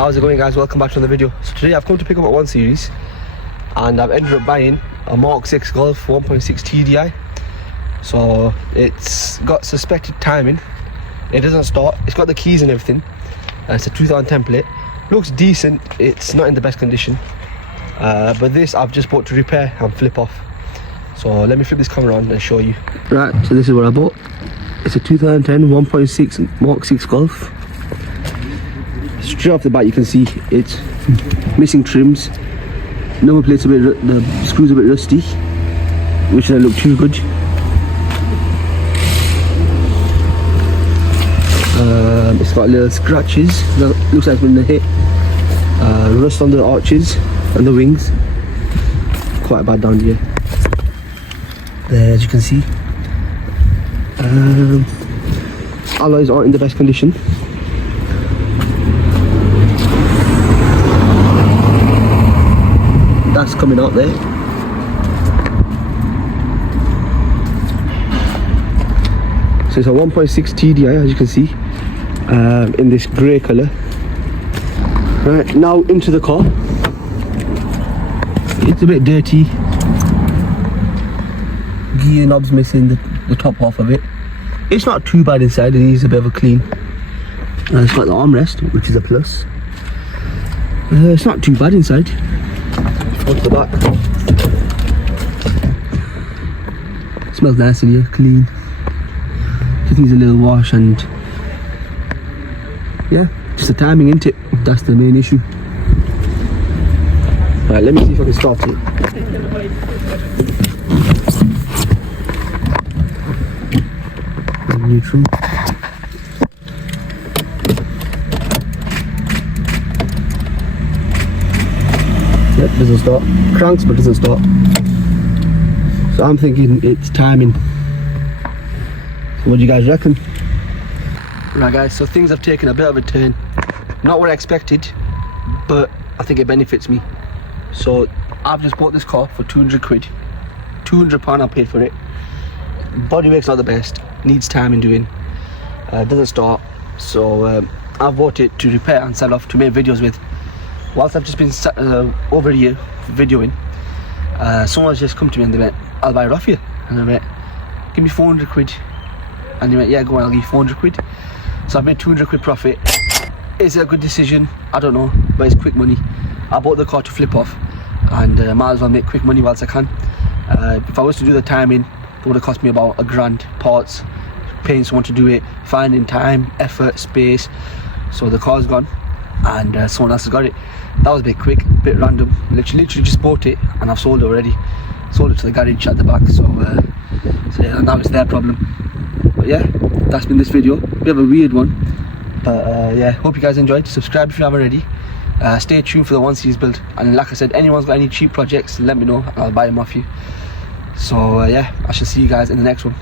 How's it going, guys? Welcome back to another video. So today I've come to pick up a 1 Series and I've ended up buying a MK6 GOLF 1.6 TDI. So it's got suspected timing, it doesn't start, it's got the keys and everything, it's a 2010 plate, looks decent, it's not in the best condition, but this I've just bought to repair and flip off. So let me flip this camera on and show you. Right, so this is what I bought. It's a 2010 1.6 MK6 GOLF. Straight off the bat you can see it's missing trims, number plate's a bit, the screws a bit rusty, which doesn't look too good. It's got little scratches, that looks like it's been hit, rust on the arches and the wings, quite bad down here, there as you can see. Alloys aren't in the best condition. That's coming out there. So it's a 1.6 TDI, as you can see, in this grey colour. Right, now into the car. It's a bit dirty. Gear knob's missing the top half of it. It's not too bad inside, it needs a bit of a clean. It's got the armrest, which is a plus. It's not too bad inside. Go to the back. Smells nice in here, clean. Just needs a little wash and yeah, just the timing, isn't it? That's the main issue. Right, let me see if I can start it. Neutral. Yep, doesn't start. Cranks but doesn't start. So I'm thinking it's timing. So what do you guys reckon? Right guys, so things have taken a bit of a turn. Not what I expected, but I think it benefits me. So I've just bought this car for 200 quid. £200 I paid for it. Bodywork's not the best, needs time in doing, doesn't start. So I bought it to repair and sell off, to make videos with. Whilst I've just been sat over here videoing, someone's just come to me and they went, I'll buy it off you. And I went, give me 400 quid. And they went, yeah, go on, I'll give you 400 quid. So I've made 200 quid profit. Is it a good decision? I don't know, but it's quick money. I bought the car to flip off and might as well make quick money whilst I can. If I was to do the timing, it would have cost me about £1,000, parts, paying someone to do it, finding time, effort, space. So the car's gone and someone else has got it. That was a bit quick, a bit random. Literally just bought it and I've sold it already. Sold it to the garage at the back. So yeah, now it's their problem. But yeah, that's been this video. Bit of a weird one, but yeah, hope you guys enjoyed. Subscribe if you haven't already. Stay tuned for the 1 Series build, and like I said, anyone's got any cheap projects, let me know, I'll buy them off you. So yeah, I shall see you guys in the next one.